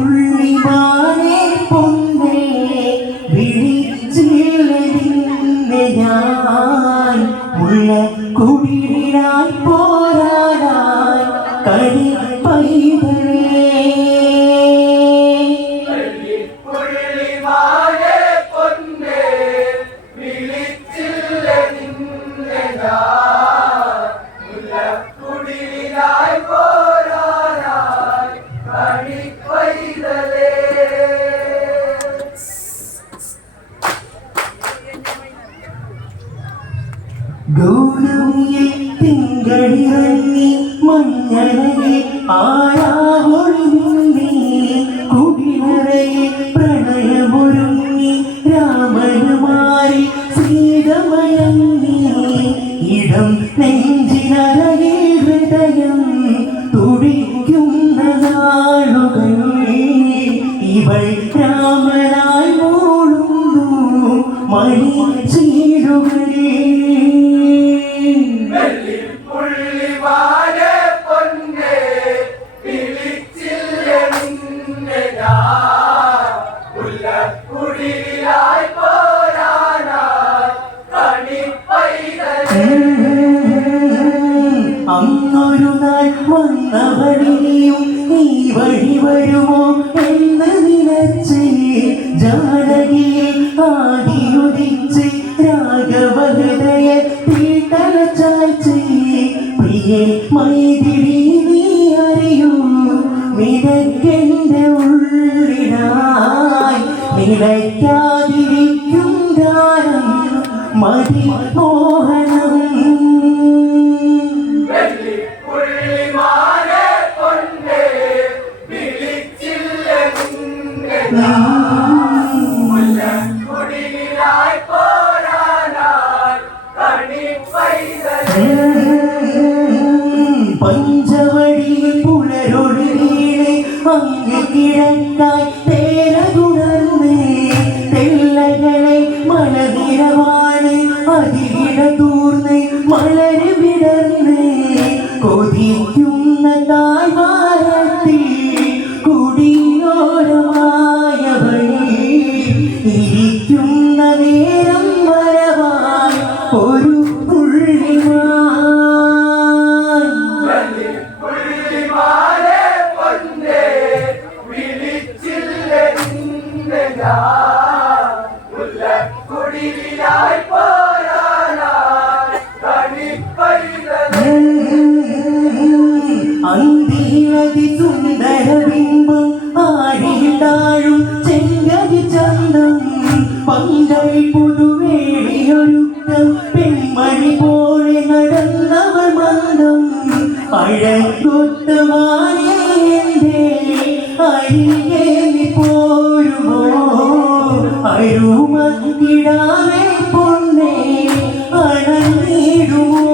വെള്ളിപ്പുള്ളിമാനെ പൊന്നേ വിളിച്ചില്ല നിന്നെ ഞാൻ ഉള്ള കുടിലായി പോരാനായി കടി പൈതലേ ഗൗരമിയിൽ തിങ്കളിറങ്ങി മഞ്ഞളയിൽ ആരാവൊഴിഞ്ഞി കുടിലറയിൽ പ്രണയമൊരുങ്ങി രാമനുമാരി സീതമയങ്ങി ഇടം നെഞ്ചിനറയിൽ ഹൃദയം തുടിക്കുന്ന നാളുകൾ ഇവൾ രാമനായി മൂളുന്നു മണി ചീടുകൾ അങ്ങൊരു നാൾ വന്നവഴിയും ഈ വഴി വരുമോ എന്ന് നിലച്ച് ജാനകിയെ ആദിയുദിച്ച് രാഘവഹൃദയ തീട്ടലച്ചായ്ച്ച് പ്രിയെ മൈതിരി നീ അറിയൂ നിനക്കെന്റെ ഉള്ളിലായി നിലയ്ക്കാതിരിക്കും ഗാനം മതി മോഹനം പഞ്ചവടിയിൽ പുലരൊഴുകീഴെ അങ്ങ് കിഴക്കായി തേരതുണർന്ന് തെല്ലകളെ മലനിരവാണ് അതിടതൂർന്ന് മലര് വിടർന്ന് കൊതിക്കുന്ന താഴ്വാരത്തിൽ കുടിയോരമായവളെ ഇരിക്കുന്ന നേരം വരവായി ഒരു അന്തിയിലതി സുന്ദരബിംബം ആഴിയിട്ടാഴും ചെങ്കതി ചന്തം പന്തൽ പുതുവേളിയൊരുക്കം പെൺമണി പോലെ നടന്നവർ മന്ദം അഴകൊത്തമാനേന്റെ അരികെ നീ പോരുമോ അരുമ കിടാവേ പൊന്നേ അണഞ്ഞിടുമോ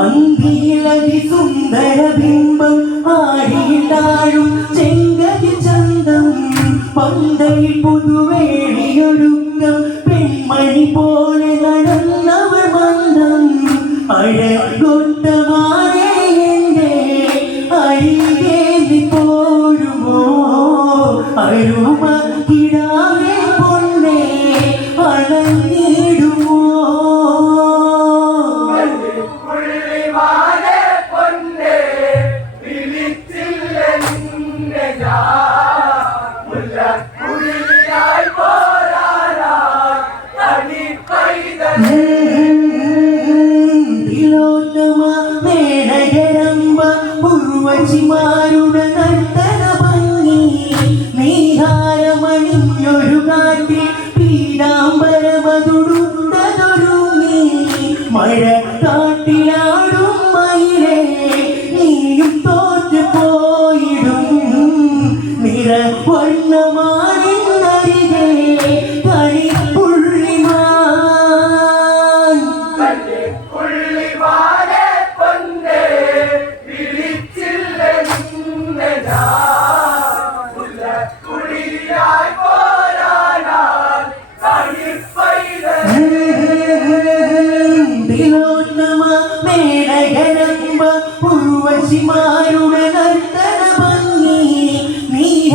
അന്തിയിലതി സുന്ദരബിംബം ആഴിയിട്ടാഴും ചെങ്കതി ചന്തം പന്തൽ പുതുവേളിയൊരുക്കം പെൺമണി പോലെ നടന്നവർ മന്ദം അഴകൊത്തമാനേ എന്റെ അരികെ നീ പോരുമോ അരുമ കിടാവേ പൊന്നേ അണഞ്ഞിടുമോ മേനകരമ്പ പൂർവജിമാരുടെ നർത്തന ഭംഗി നീഹാരമണിഞ്ഞൊരു കാട്ടിൽ പീതാംബരമതുടുത്തതൊരുങ്ങി മഴ കാട്ടിലാടും മയിലേ നീയും തോറ്റു പോയിടും നിറവർണ്ണമാരിന്നരികെ കളിപ്പുള്ളിമാൻ പുള്ളിമാനെ പൊന്നേ വിളിച്ചില്ല കുടുംബ ഉർവശിമാരുടെ നർത്തന ഭംഗി നീഹാരമണിഞ്ഞൊരു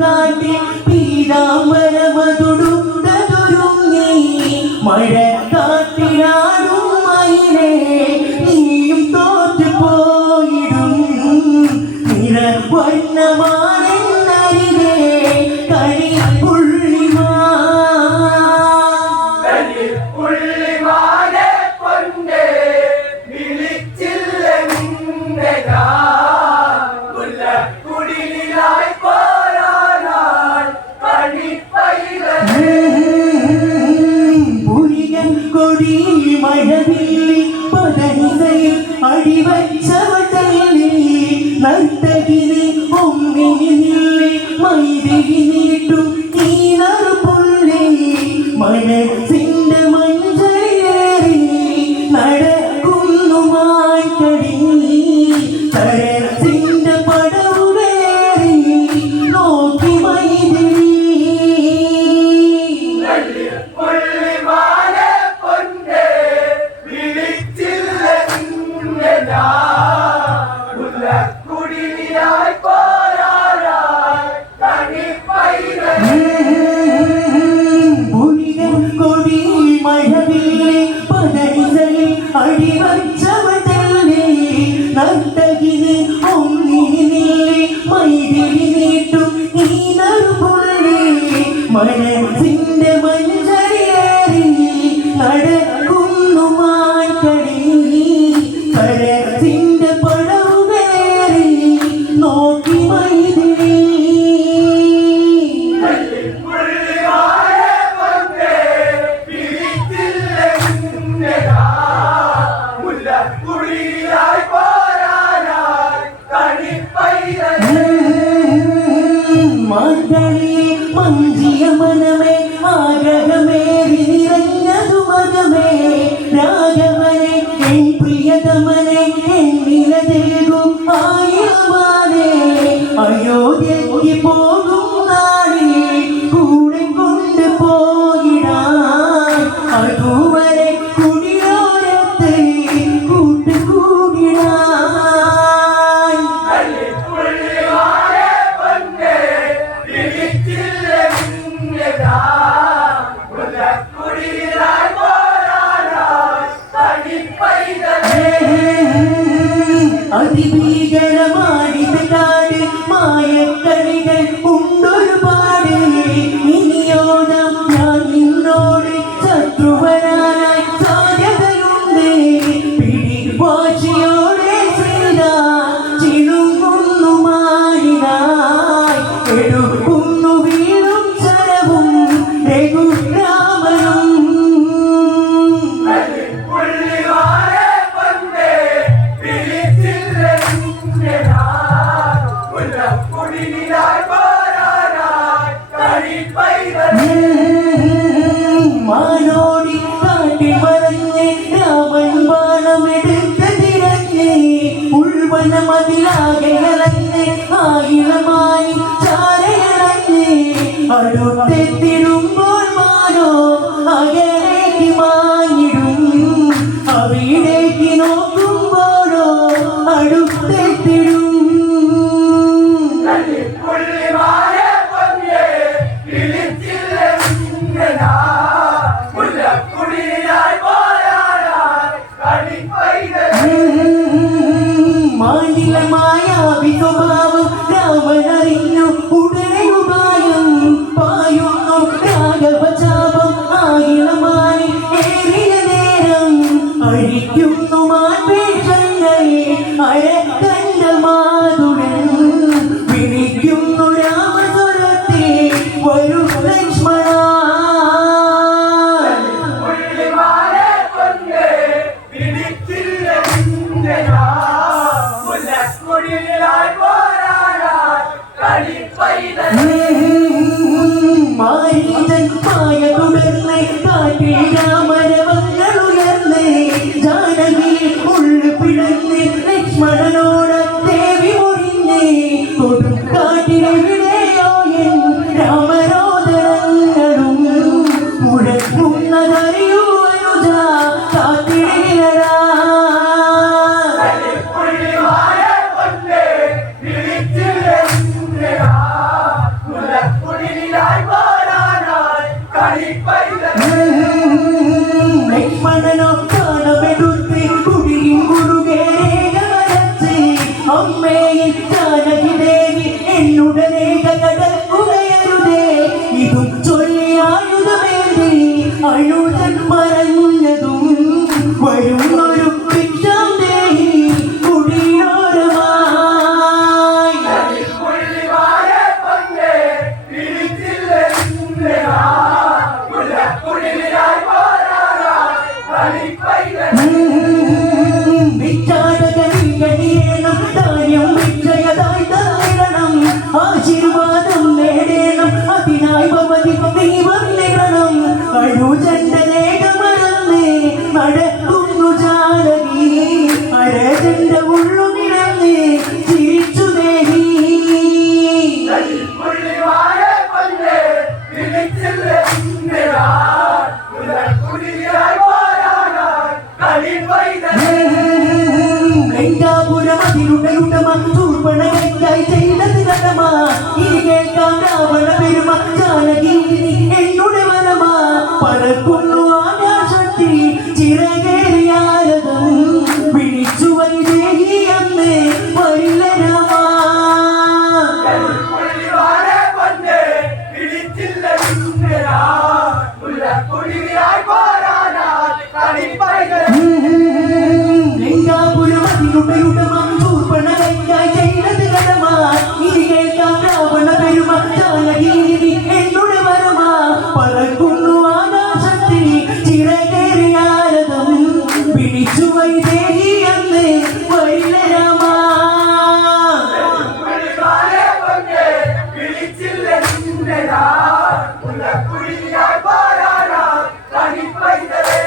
കാട്ടിൽ പീതാംബരമതൊടുത്തതൊരുങ്ങി മഴക്കാട്ടിലാടും മയിലേ നീയും തോറ്റു പോയിടും നിറവർണ്ണമാണെന്നരികെ പുള്ളിമാനെ പൊന്നേ വിളിച്ചില്ല നിന്നെ കുടിലായി പോരാനാൾ പുലികൻ കൊടി മഴവില്ലി പതനിസയിൽ അടിവച്ചവതല്ലി നർത്തകിനി ഒന്നിനി നില്ലി മൈതിരി നീട്ടും നീനറു പുള്ളി മനസ്സിന്റെ മഞ്ചേറി നടക്കുന്നു മാൻകടി തരസിന്റെ പടവുവേറി നോക്കി മൈതിരി പുള്ളിമാനെ പൊന്നേ വിളിച്ചില്ല നിന്നെ കുടിലായി പോരാനാൾ പുലികൻ കൊടി മഴവില്ലി പതനിസയിൽ അടിവച്ചവതല്ലി നർത്തകിനി ഒന്നിനി നില്ലി മൈതിരി നീട്ടും നീനറു പുള്ളി മനസ്സിന്റെ മഞ്ചേറി നടക്കുന്നു മാൻകടി തരസിന്റെ പടവുവേറി നോക്കി മൈതിരി പുള്ളിമാനെ പൊന്നേ വിളിച്ചില്ല നിന്നെ കുടിലായി പോരാനാൾ മാതളി മഞ്ചിയ മനമേ ആഗ്രഹമേറി നിറഞ്ഞതു മകമേ രാഘവനെ എൻ പ്രിയതമനെ എന്നിലതേകും ആയിരമാനെ അയോധ്യയ്ക്ക് പോകും നാളിൽ കൂടെ കൊണ്ട് പോയിടാൻ അതുവരെ കുടിയോരത്ത് കൂട്ടുകൂടിടാൻ പുള്ളിമാനെ പൊന്നേ വിളിച്ചില്ല നിന്നെ കുടിലായി പോരാനാൾ അതിഭീകരമാണിത് കാട് മായക്കളികൾ ഉണ്ടൊരുപാട് ഇനിയോദം ഞാൻ നിന്നോട് ശത്രുവരാനായി സാധ്യതയുണ്ട് പിടിവാശിയോടെ ശ്രീത ചിണുങ്ങുന്നു മാറിനായി എടുക്കുന്നു വീണും ശരവും രഘുരാമനും പുള്ളിമാനെ പൊന്നേ വിളിച്ചില്ല നിന്നെ കുടിലായി പോരാനാൾ മാനോടി കാട്ടി മറഞ്ഞ് രാമൻ ബാണമെടുത്ത് തിരഞ്ഞ് ഉൾവനമതിലാകെ ഇളഞ്ഞ് ആയിരമായി ചാരയിളഞ്ഞ് അടുത്തെത്തിടുമ്പോൾ മാനോ അകലേക്ക് മാഞ്ഞിടും അവിടേക്ക് നോക്കുമ്പോഴോ അടുത്തെത്തിടും പുള്ളിമാനെ പൊന്നേ വിളിച്ചില്ല നിന്നെ കുടിലായി പോരാനാൾ മാനിലമായ വിസ്വഭാവം രാമനറിഞ്ഞു ഉടനെ ഉപായം പായുന്നു രാഘവചാപം ആയിരമായി ഏറിയ നേരം അഴിക്കുന്നു മാൻവേഷങ്ങൾ അരക്കണ്ട മാതുടൻ വിളിക്കുന്നു രാമസ്വരത്തെ വരൂ ലക്ഷ്മണ പുള്ളിമാനെ പൊന്നേ വിളിച്ചില്ല നിന്നെ കുടിലായി പോരാനാൾ മാരീചൻ മായ തുടർന്ന് കാട്ടിൽ രാമരവങ്ങൾ ഉയർന്ന് ജാനകി ഉള്ളു പിടന്ന് ലക്ഷ്മണനോട് ദേവി ഒഴിഞ്ഞ് കൊടും കാട്ടിലെവിടെയോ എൻ രാമരോദരങ്ങളും മുഴങ്ങുന്നതറിയൂ അനുജ കാത്തിടരാ അഭയം വിജയതായി തന്നിടണം ആശീർവാദം നേടണം അതിനായി ഭവതി ദൈവം നേടണം അനുജന്റെ ലേഖമറന്ന് നടക്കുന്നു ജാനകി അരജന്റെ ഉള്ളു നിറന്ന് ചിരിച്ചു ദേഹി പുള്ളിമാരെ കൊന്ന് പിടിച്ചില്ല കുടിയായി പോരാടാൻ കളി പൈതലേ ചൂർപ്പണകൈക്കായി ചെയ്തത് കടമ ഇനി കേൾക്കാം രാവണ പെരുമ ജാനകി എന്നുടെ വരമ പറക്കുന്നു ആകാശത്തിൽ ചിറകേറിയാരതം പിടിച്ചു വൈദേഹി അന്ന് വരില്ല രാമ പുള്ളിമാരെ കൊന്ന് പിടിച്ചില്ല കുടിയായി പോരാടാൻ കളി പൈതലേ ചൂർപ്പണകൈക്കായി ചെയ്തത് കടമ ഇനി കേൾക്കാം രാവണ പെരുമ ജാനകി എന്നുടെ വരമ പറക്കുന്നു ആകാശത്തിൽ ചിറകേറിയാരതം പിടിച്ചു വൈദേഹി അന്ന് വരില്ല രാമ പുള്ളിമാരെ കൊന്ന് പിടിച്ചില്ല കുടിയായി പോരാടാൻ കളി പൈതലേ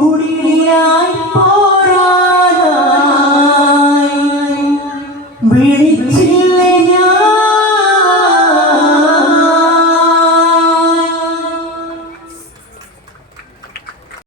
മുല്ലക്കുടിലായി